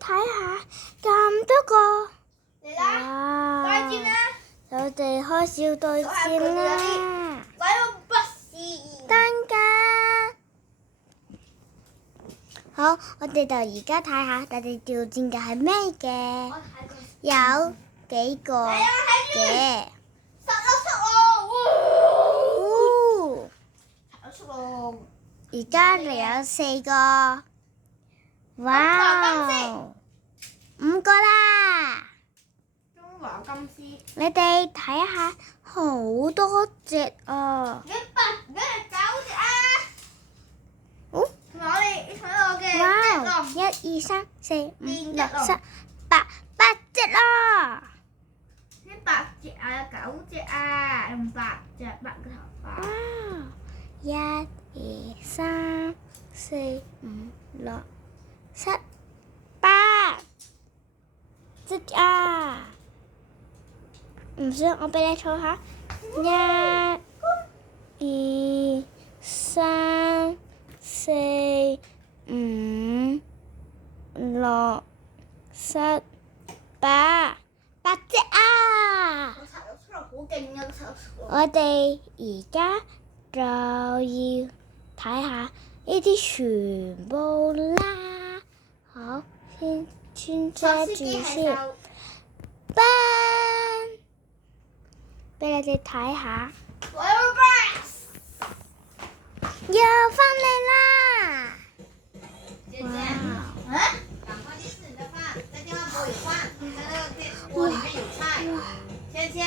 睇下咁多個。嚟啦，對戰啦！我哋開始對戰啦。鬼我不是。等緊。好，我哋就而家睇下，我哋對戰嘅係咩嘅？有幾個嘅。而家嚟有4個。哇！5個啦。中華金絲。你哋睇下，好多隻啊！幾9隻啊！哦，同埋你睇我嘅哇！1、2、3、4、5、6、7、8隻啦！呢8隻啊，有9隻啊，用8隻8個頭髮。哇！1、2、3、4、5、6、7、8隻啊！唔信我俾你睇下，1、2、3、4、5、6、7、8隻啊！好勁啊！我哋而家就要睇下呢啲全部啦。好，先遮住先。俾你哋睇下。又翻嚟啦！姐姐，赶快去吃你的飯，在電飯煲裡飯，在那個鍋裡面有菜。芊芊，